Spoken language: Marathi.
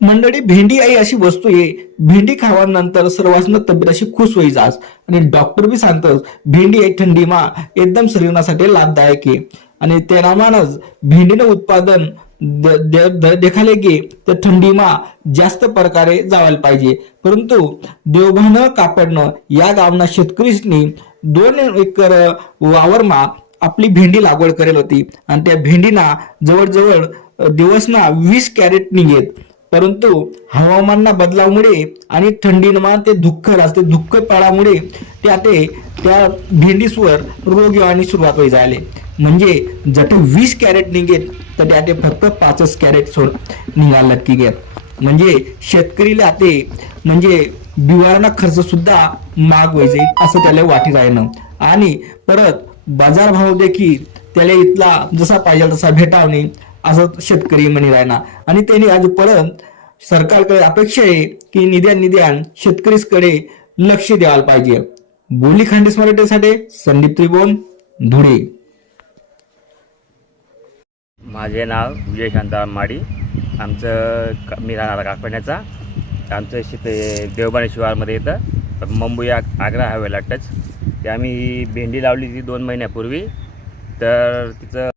मंडळी भेंडी आई अशी वस्तू आहे भेंडी खावानंतर सर्वांना तब्येत अशी खुश होई जास. आणि डॉक्टर बी सांगतात भेंडी आई थंडीमा एकदम शरीरासाठी लाभदायक आहे. आणि त्यानामानच भेंडीनं उत्पादन देखाले गे तर थंडीमा जास्त प्रकारे जावायला पाहिजे. परंतु देवभानं कापडणं या गावना शेतकरीसनी दोन एकर वावरमा आपली भेंडी लागवड करेल होती. आणि त्या भेंडीना जवळजवळ दिवसना वीस कॅरेट निघेत परंतु हवामानना बदलामुळे आणि थंडीनमा ते धुक्ख असते धुक्ख पाळामुळे त्या ते त्या भेंडीसवर रोग येवानी सुरुवात होई आले म्हणजे जटे वीस कॅरेट निघेत तर त्या ते फक्त पाचच कॅरेट सोड निघाला नक्की घेत म्हणजे शेतकरीला ते म्हणजे बिवारणा खर्च सुद्धा माग व्हायचे असं त्याला वाटी राहणं आणि परत बाजारभाव देखील त्याला इथला जसा पाहिजे तसा भेटावणे असं शेतकरी म्हणी राहणार आणि त्यांनी आजपर्यंत सरकारकडे अपेक्षा आहे की निद्यान निद्यान शेतकरीकडे लक्ष द्यायला पाहिजे. बोली खांडेस मराठीसाठी संदीप त्रिभुवन धुळे. माझे नाव विजय शांताराम माडी. आमचं मी राहणार काकपण्याचा आमचं शेत देवबाणी शिवारमध्ये येतं. मुंबई आग आग्रा हायवेला टच. ते आम्ही भेंडी लावली ती दोन महिन्यापूर्वी. तर तिचं